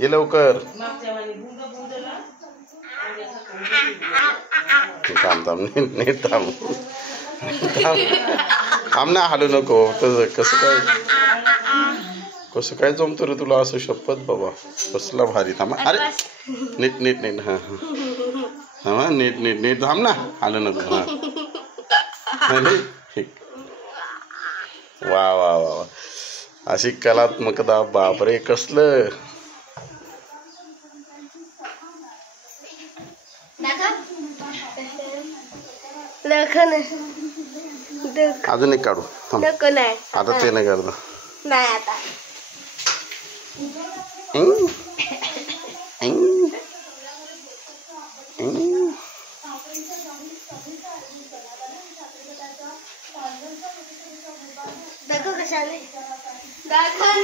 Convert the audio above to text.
ये लवकर. थांब थांब नीट थांब थांब ना, हालू नको. कसं काय जमतो रे तुला असं, शपथ बाबा कसला भारी. थांबा, अरे नीट नीट नीट. हां हां हां नीट नीट नीट थांब ना, हालू नको. हां वा वा वा वा, अशी कलात्मकता, बापरे कसलं. अजून एक काढू. आता ते नाही करत नाही आता. दाखव कशाने, दाखव.